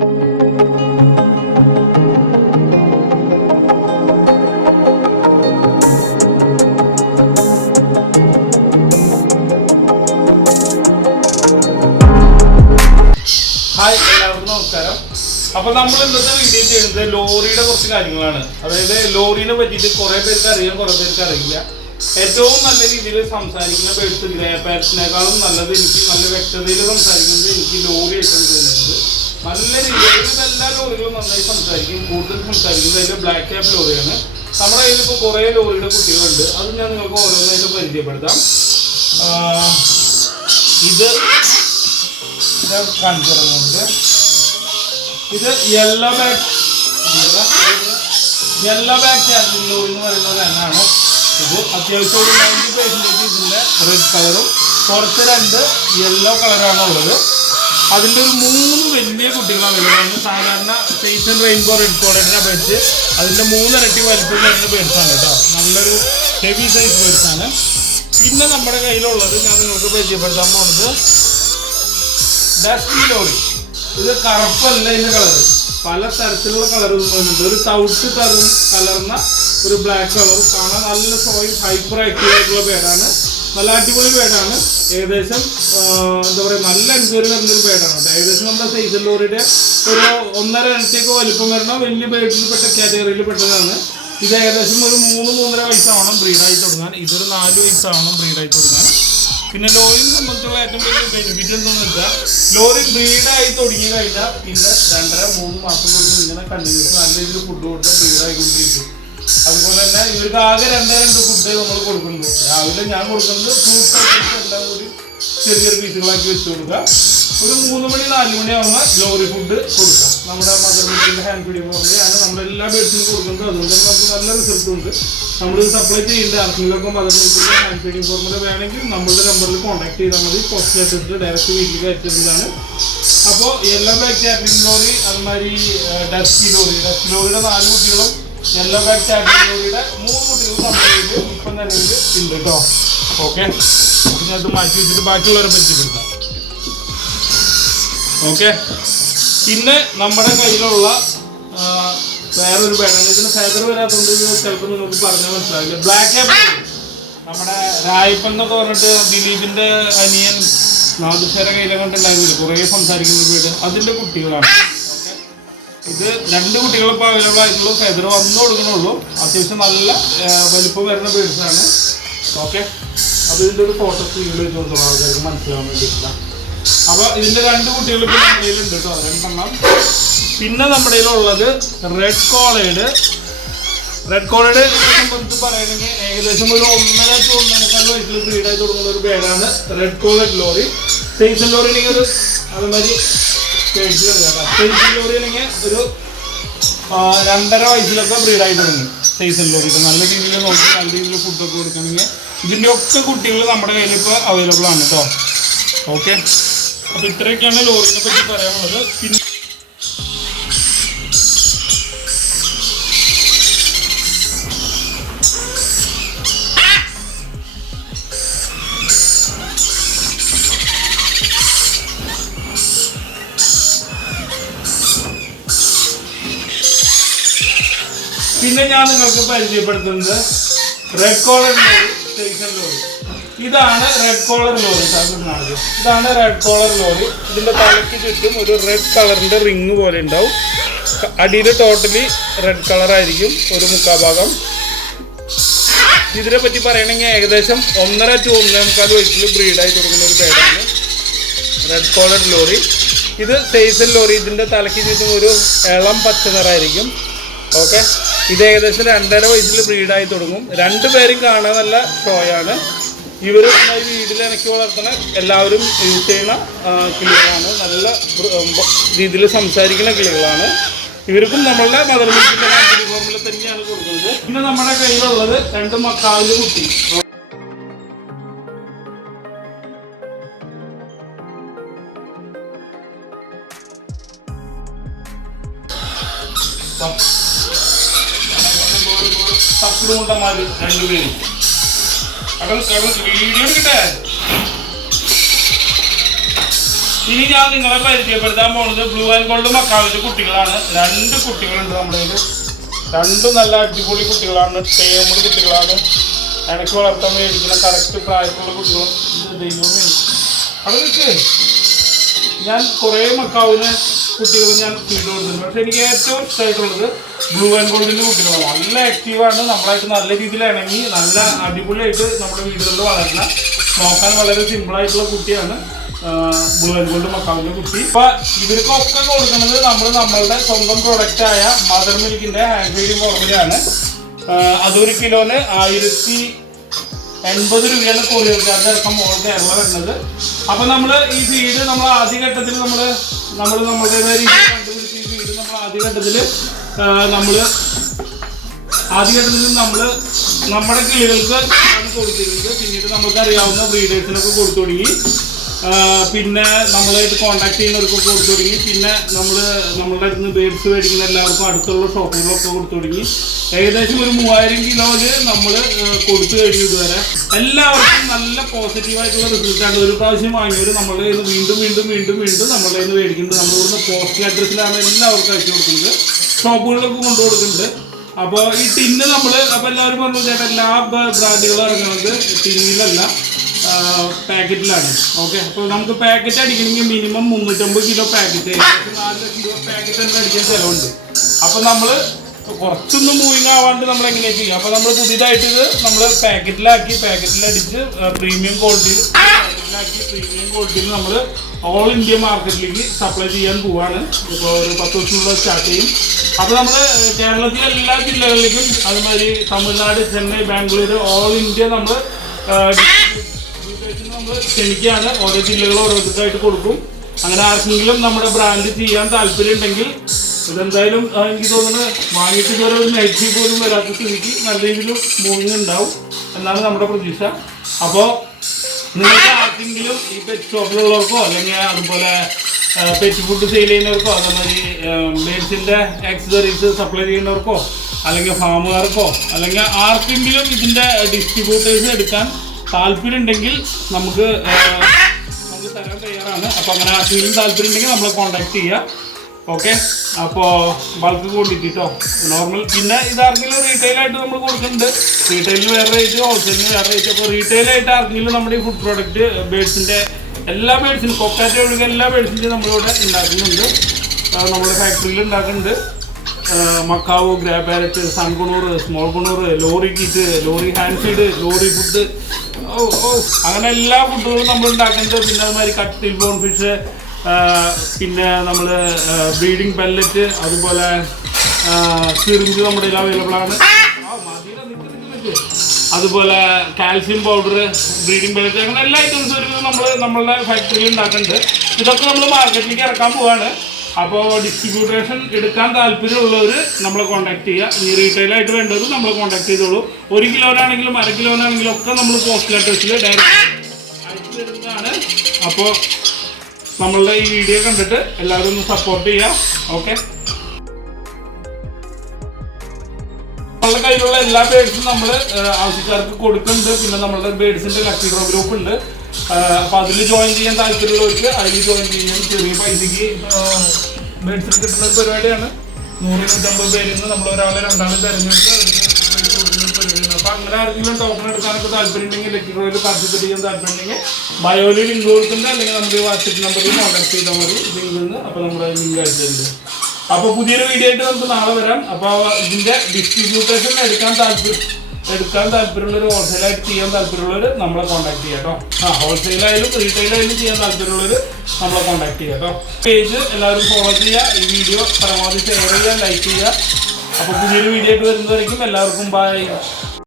Hi, എല്ലാവർക്കും നമസ്കാരം. അപ്പോൾ നമ്മൾ ഇന്നത്തെ വീഡിയോ ചെയ്യുന്നത് ലോറിയുടെ കുറച്ച് കാര്യങ്ങളാണ്. അതായത് ലോറിനെ പറ്റിയിട്ട് കുറേ പേർക്ക് അറിയാം, കുറേ പേർക്ക് അറിയില്ല. ഏറ്റവും നല്ല രീതിയിൽ സംസാരിക്കുന്ന പേഴ്സ് ഗ്രേ പാറ്റ്സിനേക്കാളും നല്ലത് എനിക്ക് നല്ല വ്യക്തതയിൽ സംസാരിക്കുന്നത് എനിക്ക് ലോറി ആയിട്ടാണ് തോന്നുന്നത്. നല്ല രീതിയിൽ എല്ലാ ലോറികളും നന്നായി സംസാരിക്കും. കൂടുതൽ സംസാരിക്കുന്നത് അതിൽ ബ്ലാക്ക് ക്യാപ്പ് ലോറിയാണ്. നമ്മുടെ കയ്യിൽ ഇപ്പോൾ കുറേ ലോറിയുടെ കുട്ടികളുണ്ട്. അത് ഞാൻ നിങ്ങൾക്ക് ഓരോന്നായിട്ട് പരിചയപ്പെടുത്താം. ഇത് കാണിച്ചു തരുന്നുണ്ട്. ഇത് യെല്ലോ ബാക്ക് ക്യാപ്റ്റൻ ലോറി എന്ന് പറയുന്നത് എന്നാണ്. ഇത് അത്യാവശ്യം ഒരു 90% ഇതിൻ്റെ റെഡ് കളറും പുറത്ത് 2 യെല്ലോ കളറാണ് ഉള്ളത്. അതിൻ്റെ ഒരു 3 വലിയ കുട്ടികൾ അവൈലബിളാണ്. സാധാരണ ഫേസ് റെയിൻബോ റെഡ് കോളറിനെ അപേക്ഷിച്ച് അതിൻ്റെ 3 ഇരട്ടി വലിപ്പം വരുന്ന ബേഡ്സാണ് കേട്ടോ. നല്ലൊരു ഹെവി സൈസ് ബേഡ്സാണ്. പിന്നെ നമ്മുടെ കയ്യിലുള്ളത് ഞാൻ നിങ്ങൾക്ക് പരിചയപ്പെടുത്താൻ പോകുന്നത് ഡസ്റ്റി ലോറി. ഇത് കറുപ്പല്ല ഇതിൻ്റെ കളറ്, പല തരത്തിലുള്ള കളറുകൾ വരുന്നുണ്ട്. ഒരു സൗത്ത് കലർന്ന ഒരു ബ്ലാക്ക് കളർ കാണാൻ നല്ല ഹൈപ്പർ ആക്റ്റീവ് ആയിട്ടുള്ള പേടാണ്. നല്ല അടിപൊളി പേടാണ്. ഏകദേശം എന്താ പറയുക, നല്ല എൻക്വയറി വരുന്നൊരു പേടാണ് കേട്ടോ. ഏകദേശം നമ്മുടെ സൈസ് ലോറിയുടെ ഒരു 1.5 ഇരട്ടിയൊക്കെ വലിപ്പം വരുന്ന വലിയ ബേഡിൽപ്പെട്ട കാറ്റഗറിയിൽ പെട്ടതാണ്. ഇത് ഏകദേശം ഒരു 3-3.5 വയസ്സാവണം ബ്രീഡായി തുടങ്ങാൻ. ഇതൊരു 4 വയസ്സാവണം ബ്രീഡായി തുടങ്ങാൻ. പിന്നെ ലോറിനെ സംബന്ധിച്ചുള്ള ഏറ്റവും വലിയ ബെനിഫിറ്റ് എന്താണെന്ന് വെച്ചാൽ, ലോറി ബ്രീഡായി തുടങ്ങി കഴിഞ്ഞാൽ പിന്നെ 2-3 മാസം കൊണ്ട് ഇങ്ങനെ കണ്ടിന്യൂസ് നല്ല രീതിയിൽ ഫുഡ് കൊടുത്താൽ ബ്രീഡായിക്കൊണ്ടിരിക്കും. അതുപോലെ തന്നെ ഇവർക്ക് ആകെ 2 ഫുഡ് നമ്മൾ കൊടുക്കുന്നത്. രാവിലെ ഞാൻ കൊടുക്കുന്നത് ഫ്രൂട്ട്സ് ഐറ്റംസ് എല്ലാം കൂടി ചെറിയ പീസുകളാക്കി വെച്ച് കൊടുക്കുക. ഒരു 3 മണി 4 മണി ആവുമ്പോൾ ലോറി ഫുഡ് കൊടുക്കുക. നമ്മുടെ മദർ മിൽക്കിൻ്റെ ഹാൻഡ് ഫീഡിംഗ് ഫോർമുലയാണ് നമ്മളെല്ലാ ബേഡ്സിനും കൊടുക്കുന്നത്. അതുകൊണ്ട് തന്നെ നമുക്ക് നല്ല റിസൾട്ട് ഉണ്ട്. നമ്മളിത് സപ്ലൈ ചെയ്യേണ്ട ആർക്കെങ്കിലൊക്കെ മദർ മിൽക്കിൻ്റെ ഹാൻഡ് ഫീഡിംഗ് ഫോർമുല വേണമെങ്കിൽ നമ്മളുടെ നമ്പറിൽ കോൺടാക്ട് ചെയ്താൽ മതി. പോസ്റ്റ് ചെയ്തിട്ട് ഡയറക്റ്റ് വീട്ടിലേക്ക് അയച്ചിരുന്നതാണ്. അപ്പോൾ യെല്ലോ ബാക്ക് ക്യാപ്റ്റൻ ലോറി, അതുമാതിരി ഡസ്റ്റി ലോറിയുടെ 4 കുട്ടികളും യെല്ലോ ബാക്ക് ക്യാപ്റ്റൻ ലോറിയുടെ 3 കുട്ടികളും നമ്മുടെ കയ്യിൽ ഇപ്പം നിലവിൽ ഉണ്ട് കേട്ടോ. ഓക്കെ, പിന്നെ അത് മാറ്റി വെച്ചിട്ട് ബാക്കിയുള്ളവരെ പരിചയപ്പെടുത്താം. ഓക്കെ, പിന്നെ നമ്മുടെ കയ്യിലുള്ള വേറൊരു പേടാണ്. ഇതിന് ഫെദർ വരാത്തതുകൊണ്ട് ചിലപ്പോൾ നിങ്ങൾക്ക് പറഞ്ഞാൽ മനസ്സിലാവില്ല. ബ്ലാക്ക് ക്യാപ്പ് നമ്മുടെ രായപ്പൻ എന്നൊക്കെ പറഞ്ഞിട്ട് ദിലീപിൻ്റെ അനിയൻ നാദുഷേരെ കയ്യിലെ കൊണ്ടുണ്ടായിരുന്നില്ല, കുറേ സംസാരിക്കുന്ന വീട്, അതിൻ്റെ കുട്ടികളാണ്. ഓക്കെ, ഇത് 2 കുട്ടികളിപ്പോൾ അവൈലബിൾ ആയിട്ടുള്ളൂ. ഫെദർ വന്നു കൊടുക്കണുള്ളൂ. അത്യാവശ്യം നല്ല വലിപ്പം വരുന്ന ബേഡ്സാണ്. ഓക്കെ, അപ്പോൾ ഇതിൻ്റെ ഒരു ഫോട്ടോ സ്ക്രീനിൽ വെച്ച് കൊടുത്തോളൂ, ആൾക്കാർക്ക് മനസ്സിലാവാൻ വേണ്ടിയിട്ടില്ല. അപ്പോൾ ഇതിൻ്റെ 2 കുട്ടികൾ ഇപ്പോൾ നമ്മുടെ കയ്യിലുണ്ട് കേട്ടോ, 2 എണ്ണം. പിന്നെ നമ്മുടെ കയ്യിലുള്ളത് റെഡ് കോളേഡ് സംബന്ധിച്ച് പറയുകയാണെങ്കിൽ ഏകദേശം ഒരു 1.5-1.25 വയസ്സിൽ ബ്രീഡായി തുടങ്ങുന്ന ഒരു പേരാണ് റെഡ് കോളേഡ് ലോറി. സൈസൺ ലോറി ആണെങ്കിൽ ഒരു അതുമാതിരി സൈസൺ ലോറി ആണെങ്കിൽ ഒരു 2.5 വയസ്സിലൊക്കെ ബ്രീഡായി തുടങ്ങി. സൈസൺ ലോറി നല്ല രീതിയിൽ നോക്കി നല്ല രീതിയിൽ ഫുഡൊക്കെ കൊടുക്കണമെങ്കിൽ ഇതിൻ്റെ ഒക്കെ കുട്ടികൾ നമ്മുടെ കയ്യിൽ ഇപ്പോൾ അവൈലബിൾ ആണ് കേട്ടോ. ഓക്കെ, അപ്പോൾ ഇത്രയൊക്കെയാണ് ലോറിനെ പറ്റി പറയാനുള്ളത്. പിന്നെ ഞാൻ നിങ്ങൾക്ക് പരിചയപ്പെടുത്തുന്നത് red collar lory, station lory. ഇതാണ് റെഡ് കോളർ ലോറി. ഇതാണ് റെഡ് കോളർ ലോറി. ഇതിൻ്റെ തലയ്ക്ക് ചുറ്റും ഒരു റെഡ് കളറിൻ്റെ റിങ് പോലെ ഉണ്ടാവും. അടിയിൽ ടോട്ടലി റെഡ് കളറായിരിക്കും ഒരു 3/4 ഭാഗം. ഇതിനെ പറ്റി പറയണമെങ്കിൽ ഏകദേശം 1.5-1.25 വയസ്സിൽ ബ്രീഡായി തുടങ്ങുന്ന ഒരു പേരാണ് റെഡ് കോളർ ലോറി. ഇത് സൈസൺ ലോറി. ഇതിൻ്റെ തലയ്ക്ക് ചുറ്റും ഒരു ഇളം പച്ച നിറമായിരിക്കും. ഓക്കെ, ഇത് ഏകദേശം 2.5 വയസ്സിൽ ബ്രീഡായി തുടങ്ങും. 2 പേരും കാണാൻ നല്ല ഷോയാണ്. ഇവർ വീട്ടിൽ ഇണക്കി വളർത്തുന്ന എല്ലാവരും യൂസ് ചെയ്യുന്ന കിളികളാണ്. നല്ല രീതിയിൽ സംസാരിക്കുന്ന കിളികളാണ്. ഇവർക്കും നമ്മളുടെ മദർ മിൽക്കിൻ്റെ ഹാൻഡ് ഫോർമുല തന്നെയാണ് കൊടുക്കുന്നത്. പിന്നെ നമ്മുടെ കയ്യിലുള്ളത് 2 മക്കാവിൻ്റെ കുട്ടി. തക്കുടുമുണ്ടന്മാര് 2 പേരും വീഡിയോ കിട്ടേ. ഇനി ഞാൻ നിങ്ങളെ പരിചയപ്പെടുത്താൻ പോകുന്നത് ബ്ലൂ ആൻഡ് ഗോൾഡ് മക്കാവിന്റെ കുട്ടികളാണ്. 2 കുട്ടികളുണ്ട് നമ്മുടെ കയ്യിൽ. 2 നല്ല അടിപൊളി കുട്ടികളാണ്, ടേമുള്ള കുട്ടികളാണ്. എനിക്ക് വളർത്താൻ മേടിക്കുന്ന കറക്റ്റ് പ്രായത്തിലുള്ള കുട്ടികളും. ദൈവമേ അതൊക്കെ ഞാൻ കുറേ മക്കാവിന് കുട്ടികൾ ഞാൻ ഫീഡ് കൊടുത്തിട്ടുണ്ട്. പക്ഷെ എനിക്ക് ഏറ്റവും ഇഷ്ടമായിട്ടുള്ളത് ബ്ലൂ ആൻഡ് ഗോൾഡിൻ്റെ കുട്ടികളാണ്. നല്ല ആക്റ്റീവാണ്, നമ്മളായിട്ട് നല്ല രീതിയിൽ ഇണങ്ങി നല്ല അടിപൊളിയായിട്ട് നമ്മുടെ വീടുകളിൽ വളരുന്ന, നോക്കാൻ വളരെ സിമ്പിളായിട്ടുള്ള കുട്ടിയാണ് ബ്ലൂ ആൻഡ് ഗോൾഡ് മക്കാവിൻ്റെ കുട്ടി. അപ്പോൾ ഇവർക്കൊക്കെ കൊടുക്കുന്നത് നമ്മളുടെ സ്വന്തം പ്രൊഡക്റ്റായ മദർ മിൽക്കിൻ്റെ ഹാൻഡ് ഫീഡിങ് ഫോർമുലയാണ്. അതൊരു കിലോന് 1080 രൂപയാണ് കൊറിയർ ചാർജ് അടക്കം ഓൾ കേരള വരുന്നത്. അപ്പോൾ നമ്മൾ ഈ ഫീഡ് നമ്മൾ ആദ്യഘട്ടത്തിൽ നമ്മളുടേതായ രീതിയിൽ കണ്ടുപിടിച്ച് ഈ ഫീഡ് നമ്മൾ ആദ്യഘട്ടത്തിൽ നമ്മൾ നമ്മുടെ കിളികൾക്ക് ആണ് കൊടുത്തിരുന്നത്. പിന്നീട് നമുക്കറിയാവുന്ന ബ്രീഡേഴ്സിനൊക്കെ കൊടുത്തു തുടങ്ങി. പിന്നെ നമ്മളായിട്ട് കോൺടാക്ട് ചെയ്യുന്നവർക്കൊക്കെ കൊടുത്തു തുടങ്ങി. പിന്നെ നമ്മളുടെ അടുത്ത് നിന്ന് ബേഡ്സ് മേടിക്കുന്ന എല്ലാവർക്കും അടുത്തുള്ള ഷോപ്പുകളിലൊക്കെ കൊടുത്തു തുടങ്ങി. ഏകദേശം ഒരു 3000 കിലോയില് നമ്മൾ കൊടുത്തു കഴിഞ്ഞു. ഇതുവരെ എല്ലാവർക്കും നല്ല പോസിറ്റീവായിട്ടുള്ള റിസൾട്ടാണ്. ഒരു പ്രാവശ്യം വാങ്ങിയവർ നമ്മളുടെ കയ്യിൽ നിന്ന് വീണ്ടും നമ്മളുടെ കയ്യിൽ നിന്ന് മേടിക്കുന്നത്. നമ്മളിവിടുന്ന് പോസ്റ്റൽ അഡ്രസ്സിലാണ് എല്ലാവർക്കും അയച്ചു കൊടുക്കുന്നത്, ഷോപ്പുകളിലൊക്കെ കൊണ്ടു കൊടുക്കുന്നുണ്ട്. അപ്പോൾ ഈ ടിന്ന് അപ്പോൾ എല്ലാവരും പറഞ്ഞു ചേട്ടാ എല്ലാ ബ്രാൻഡുകളും ഇറങ്ങുന്നത് ടിന്നിലല്ല, പാക്കറ്റിലാണ്. ഓക്കെ, അപ്പോൾ നമുക്ക് പാക്കറ്റ് അടിക്കണമെങ്കിൽ മിനിമം 350 കിലോ പാക്കറ്റ്, 4 ലക്ഷം രൂപ പാക്കറ്റ് തന്നെ അടിക്കാൻ ചിലവുണ്ട്. അപ്പോൾ നമ്മൾ കുറച്ചൊന്നും മൂവിങ് ആവാണ്ട് നമ്മൾ എങ്ങനെയാണ് ചെയ്യുക? അപ്പോൾ നമ്മൾ പുതിയതായിട്ട് ഇത് നമ്മൾ പാക്കറ്റിലടിച്ച് പ്രീമിയം ക്വാളിറ്റിയിൽ നമ്മൾ ഓൾ ഇന്ത്യ മാർക്കറ്റിലേക്ക് സപ്ലൈ ചെയ്യാൻ പോവാണ്. ഇപ്പോൾ ഒരു 10 ദിവസത്തിനുള്ള സ്റ്റാർട്ട് ചെയ്യും. അപ്പോൾ നമ്മൾ കേരളത്തിലെ എല്ലാ ജില്ലകളിലേക്കും, അതുമാതിരി തമിഴ്നാട്, ചെന്നൈ, ബാംഗ്ലൂർ, ഓൾ ഇന്ത്യ നമ്മൾ ക്ഷണിക്കുകയാണ്. ഓരോ ജില്ലകളും ഓരോരുത്തരായിട്ട് കൊടുക്കും. അങ്ങനെ ആർക്കെങ്കിലും നമ്മുടെ ബ്രാൻഡ് ചെയ്യാൻ താല്പര്യം ഉണ്ടെങ്കിൽ ഇതെന്തായാലും എനിക്ക് തോന്നുന്നത് വാങ്ങിയിട്ട് ഇതുവരെ ഒരു നെഗറ്റീവ് പോലും വരാത്ത സ്ഥിതിക്ക് നല്ല രീതിയിൽ മൂവിങ് ഉണ്ടാവും എന്നാണ് നമ്മുടെ പ്രതീക്ഷ. അപ്പോൾ നിങ്ങൾക്ക് ആർക്കെങ്കിലും ഈ പെറ്റ് ഷോപ്പിലുള്ളവർക്കോ അല്ലെങ്കിൽ അതുപോലെ പെറ്റ് ഫുഡ് സെയിൽ ചെയ്യുന്നവർക്കോ അതേമാതിരി ബേഡ്സിൻ്റെ ആക്സസറീസ് സപ്ലൈ ചെയ്യുന്നവർക്കോ അല്ലെങ്കിൽ ഫാമുകാർക്കോ അല്ലെങ്കിൽ ആർക്കെങ്കിലും ഇതിൻ്റെ ഡിസ്ട്രിബ്യൂട്ടേഴ്സ് എടുക്കാൻ താല്പര്യം ഉണ്ടെങ്കിൽ നമുക്ക് തരാൻ തയ്യാറാണ്. അപ്പോൾ അങ്ങനെ ആർക്കെങ്കിലും താല്പര്യം ഉണ്ടെങ്കിൽ നമ്മളെ കോൺടാക്ട് ചെയ്യുക. ഓക്കെ, അപ്പോൾ ബൾക്ക് ക്വാണ്ടിറ്റി കേട്ടോ, നോർമൽ. പിന്നെ ഇതാർക്കെങ്കിലും റീറ്റെയിലായിട്ട് നമ്മൾ കൊടുക്കുന്നുണ്ട്. റീറ്റെയിലിന് വേറെ റേറ്റ്, ഹോൾസെയിലിന് വേറെ റേറ്റ്. അപ്പോൾ റീറ്റെയിലായിട്ട് ആർക്കെങ്കിലും നമ്മുടെ ഈ ഫുഡ് പ്രോഡക്റ്റ് ബേഡ്സിൻ്റെ എല്ലാ ബേഡ്സിനും, കൊക്കാറ്റ ഒഴികെ എല്ലാ ബേഡ്സിൻ്റെയും നമ്മളിവിടെ ഉണ്ടാക്കുന്നുണ്ട്. നമ്മുടെ ഫാക്ടറിയിൽ ഉണ്ടാക്കുന്നുണ്ട്. Macaw, grey parrot, sun conure, small conure, lory kit, lory hand feed, lory food, അങ്ങനെ എല്ലാ ഫുഡുകളും നമ്മൾ ഉണ്ടാക്കുന്നുണ്ട്. പിന്നെ അതുമാതിരി കട്ടിൽ ബോൺ ഫിഷ്, പിന്നെ നമ്മൾ ബ്രീഡിംഗ് പെല്ലറ്റ്, അതുപോലെ സിറിഞ്ച് നമ്മുടെ കയ്യിൽ അവൈലബിൾ ആണ്. അതുപോലെ കാൽസ്യം പൗഡർ, ബ്രീഡിംഗ് പെല്ലറ്റ്, അങ്ങനെ എല്ലാ ഐറ്റംസും നമ്മളുടെ ഫാക്ടറിയിൽ ഉണ്ടാക്കുന്നുണ്ട്. ഇതൊക്കെ നമ്മൾ മാർക്കറ്റിലേക്ക് ഇറക്കാൻ പോവാണ്. അപ്പോൾ ഡിസ്ട്രിബ്യൂട്ടേഷൻ എടുക്കാൻ താല്പര്യമുള്ളവർ നമ്മളെ കോൺടാക്ട് ചെയ്യുക. ഈ റീറ്റെയിലായിട്ട് വേണ്ടവർ നമ്മളെ കോൺടാക്ട് ചെയ്തോളൂ. 1 കിലോനാണെങ്കിലും 1/2 കിലോനാണെങ്കിലും ഒക്കെ നമ്മൾ പോസ്റ്റൽ അഡ്രസ്സിൽ ഡയറക്റ്റ് അയച്ചു തരുന്നതാണ്. അപ്പോൾ നമ്മളുടെ ഈ വീഡിയോ കണ്ടിട്ട് എല്ലാവരും ഒന്ന് സപ്പോർട്ട് ചെയ്യുക. ഓക്കെ, നമ്മളുടെ കയ്യിലുള്ള എല്ലാ ബേഡ്സും നമ്മൾ ആവശ്യക്കാർക്ക് കൊടുക്കുന്നുണ്ട്. പിന്നെ നമ്മളുടെ ബേഡ്സിൻ്റെ ലക്കി ഡ്രോ ഗ്രൂപ്പ് ഉണ്ട്. അപ്പോൾ അതിൽ ജോയിൻ ചെയ്യാൻ താല്പര്യമുള്ളവർക്ക് അതിൽ ജോയിൻ ചെയ്യാൻ ചെറിയ പൈസയ്ക്ക് ബേഡ്സിന് കിട്ടുന്ന ഒരു പരിപാടിയാണ്. 100-150 പേരിൽ നിന്ന് നമ്മൾ ഒരാളെ 2 തിരഞ്ഞെടുത്ത് ബേഡ്സ് കൊടുക്കുന്ന ഒരു പരിപാടിയാണ്. അപ്പോൾ അങ്ങനെ ആർക്കെങ്കിലും ടോക്കൺ എടുക്കാനൊക്കെ താല്പര്യം ഉണ്ടെങ്കിൽ, ലക്കി ഡ്രോയിൽ പാർട്ടിസിപ്പേറ്റ് ചെയ്യാൻ താല്പര്യം ഉണ്ടെങ്കിൽ ബയോയിൽ ലിങ്ക് കൊടുക്കുന്നുണ്ട്. അല്ലെങ്കിൽ നമ്മുടെ വാട്സപ്പ് നമ്പറിൽ കോൺടാക്ട് ചെയ്താൽ മതി ലിങ്കിൽ നിന്ന്. അപ്പോൾ നമ്മുടെ ലിങ്ക് അയച്ചു തരുന്നുണ്ട്. അപ്പോൾ പുതിയൊരു വീഡിയോ ആയിട്ട് നമുക്ക് നാളെ വരാം. അപ്പോൾ ഇതിൻ്റെ ഡിസ്ട്രിബ്യൂട്ടേഷൻ എടുക്കാൻ താല്പര്യമുള്ളവർ, ഹോൾസെയിലായിട്ട് ചെയ്യാൻ താല്പര്യമുള്ളവർ നമ്മളെ കോൺടാക്ട് ചെയ്യാം കേട്ടോ. ഹോൾസെയിലായാലും റീറ്റെയിലായാലും ചെയ്യാൻ താല്പര്യമുള്ളവർ നമ്മളെ കോൺടാക്ട് ചെയ്യാം കേട്ടോ. പേജ് എല്ലാവരും ഫോളോ ചെയ്യുക. ഈ വീഡിയോ പരമാവധി ഷെയർ ചെയ്യുക, ലൈക്ക് ചെയ്യുക. അപ്പോൾ പുതിയൊരു വീഡിയോ ആയിട്ട് വരുന്നതായിരിക്കും. എല്ലാവർക്കും ബൈ.